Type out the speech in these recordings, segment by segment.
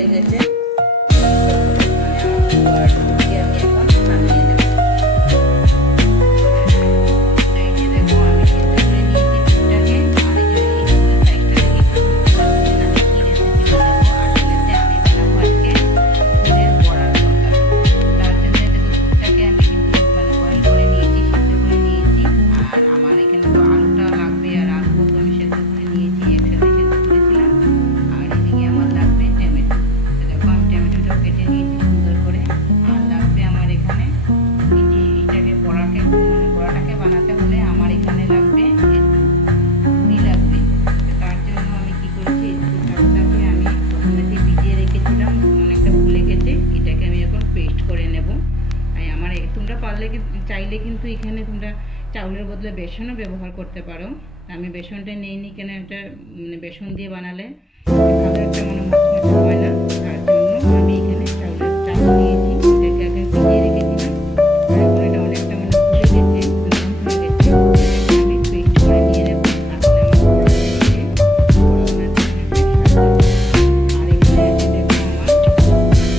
হয়ে গেছে। আর রুটি আমি এখন নামিয়ে নেব। এই যে দেখো আমি সিদ্ধ করে নিয়েছি ডিমটাকে। আর এই যে এই সাইডটা থেকে একটু বুঝতে পারছি না কি রেসিপি বানাবো। আসলে আমি বানাবো আজকে ফুলের বড়ার তরকারি। তার জন্য দেখো দুধটাকে আমি কিন্তু বয়েল করে নিয়েছি, সিদ্ধ করে নিয়েছি। আর আমার এখানে তো আলুটা লাগবে, আর আলুও তো আমি সেদ্ধ করে নিয়েছি, একসাথে সেদ্ধ করেছিলাম। আর এদিকে আমার লাগবে টমেটো। দেখো আমি টমেটোটাও কেটে নিয়েছি সুন্দর করে। আর লাগবে আমার এখানে এই যে এইটাকে বড়াটাকে বানাতে হলে আমার এখানে লাগবে একটু পুরি লাগবে। তার জন্য আমি কি করেছি, একটু চালটাকে আমি প্রথমে ভিজিয়ে রেখেছিলাম, অনেকটা ভুলে গেছে। এটাকে আমি এখন পেস্ট করে নেব। আমার তোমরা পারলে চাইলে কিন্তু এখানে তোমরা চাউলের বদলে বেসনও ব্যবহার করতে পারো। আমি বেসনটা নিইনি, কেন একটা বেসন দিয়ে বানালে ভালো একটা মচমচে হয় না। তার জন্য আমি এখানে চাল নিয়েছি, এটাকে আগে ভিজিয়ে রেখেছিলাম। আর এখন এটা অনেকটা ফুলে গেছে, নরম হয়ে গেছে। এটাকে আমি পেস্ট করে নিয়ে নেব, তাহলে আমার বড়া বানাতে অনেকটা সাহায্য হবে। আর এখানে আছে দেখো আমার পেঁয়াজ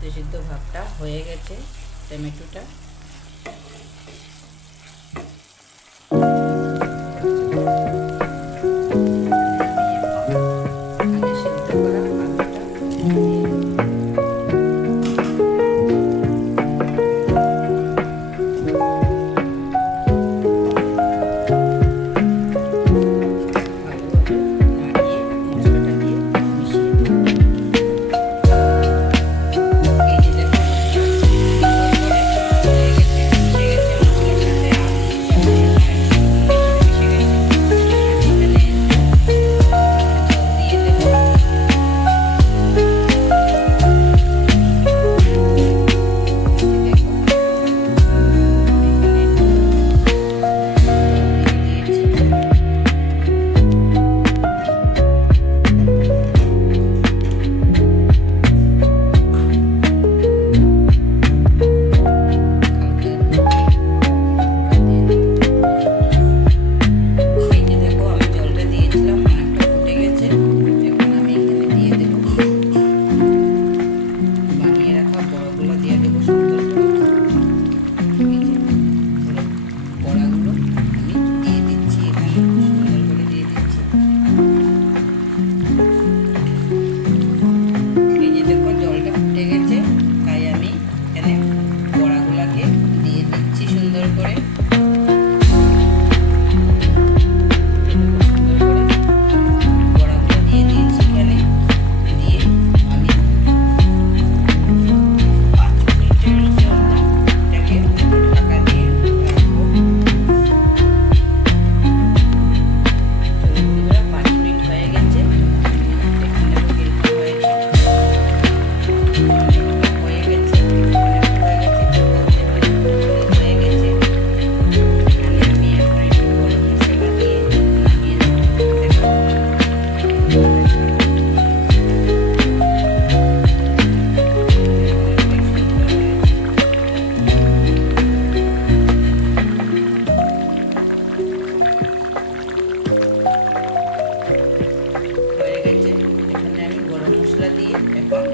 সিদ্ধ সিদ্ধ ভাবটা হয়ে গেছে টমেটোটা। আগে সিদ্ধ করা আলুটা দিয়ে হয়ে গেছে। এখানে আমি গরম মশলা দিয়ে এখন